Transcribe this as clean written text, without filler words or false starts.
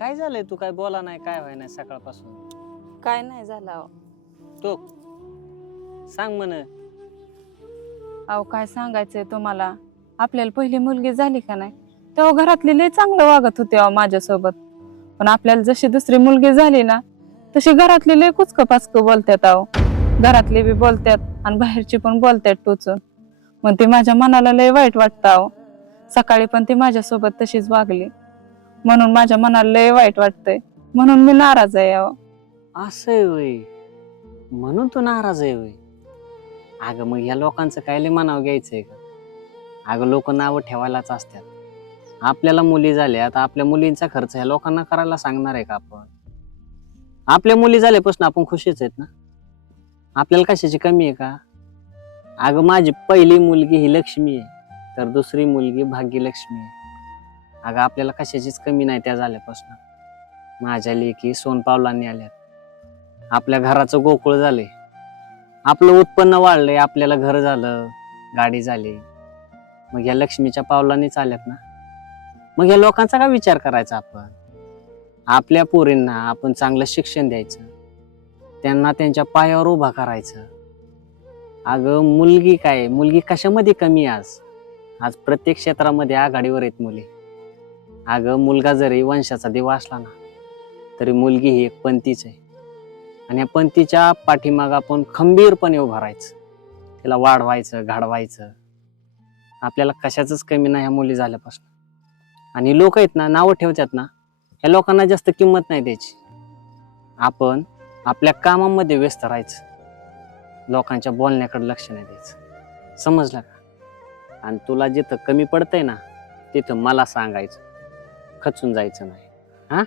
काय झालंय? तू काय बोला नाही, काय व्हाय नाही सकाळपासून? काय नाही झालं अहो. तो सांग म्हण. अहो काय सांगायचंय तुम्हाला, आपल्याला पहिली मुलगी झाली का नाही तेव्हा घरातले लय चांगलं वागत होते अहो माझ्यासोबत. पण आपल्याला जशी दुसरी मुलगी झाली ना तशी घरातले लय कुचकं पाचकं बोलतात अहो. घरातले बी बोलतात आणि बाहेरचे पण बोलतात टोचून. मग ते माझ्या मनाला लय वाईट वाटतं अहो. सकाळी पण ती माझ्यासोबत तशीच वागली, म्हणून माझ्या मनाला लय वाईट वाटतंय, म्हणून मी नाराज आहे अहो. असं आहे होय, म्हणून तू नाराज आहे होय? अगं मग ह्या लोकांचं काय लय मनावर घ्यायचंय का? अगं लोक नावं ठेवायलाच असतात. आपल्याला मुली झाल्या, आता आपल्या मुलींचा खर्च ह्या लोकांना करायला सांगणार आहे का आपण? आपल्या मुली झाल्यापासून आपण खुशीच आहेत ना. आपल्याला कशाची कमी आहे का? अगं माझी पहिली मुलगी ही लक्ष्मी आहे, तर दुसरी मुलगी भाग्यलक्ष्मी आहे. अगं आपल्याला कशाचीच कमी नाही त्या झाल्यापासून. माझ्या लेकी सोनपावलांनी आल्यात, आपल्या घराचं गोकुळ झाले, आपलं उत्पन्न वाढलंय, आपल्याला घर झालं, गाडी झाली. मग या लक्ष्मीच्या पावलांनीच आल्यात ना. मग या लोकांचा काय विचार करायचा आपण? आपल्या पोरींना आपण चांगलं शिक्षण द्यायचं, त्यांना त्यांच्या पायावर उभा करायचं. अगं मुलगी काय, मुलगी कशामध्ये कमी आज? आज प्रत्येक क्षेत्रामध्ये आघाडीवर आहेत मुली. अगं मुलगा जरी वंशाचा दिवा असला ना तरी मुलगी ही एक पंथीच आहे, आणि या पंथीच्या पाठीमाग आपण खंबीरपणे उभं राहायचं, तिला वाढवायचं, घडवायचं. आपल्याला कशाचंच कमी नाही ह्या मुली झाल्यापासून. आणि लोक आहेत ना, नावं ठेवतात ना, ह्या लोकांना जास्त किंमत नाही द्यायची. आपण आपल्या कामामध्ये व्यस्त राहायचं, लोकांच्या बोलण्याकडे लक्ष नाही द्यायचं. समजलं का? आणि तुला जिथं कमी पडतंय ना तिथं मला सांगायचं, खचून जायचं नाही. हा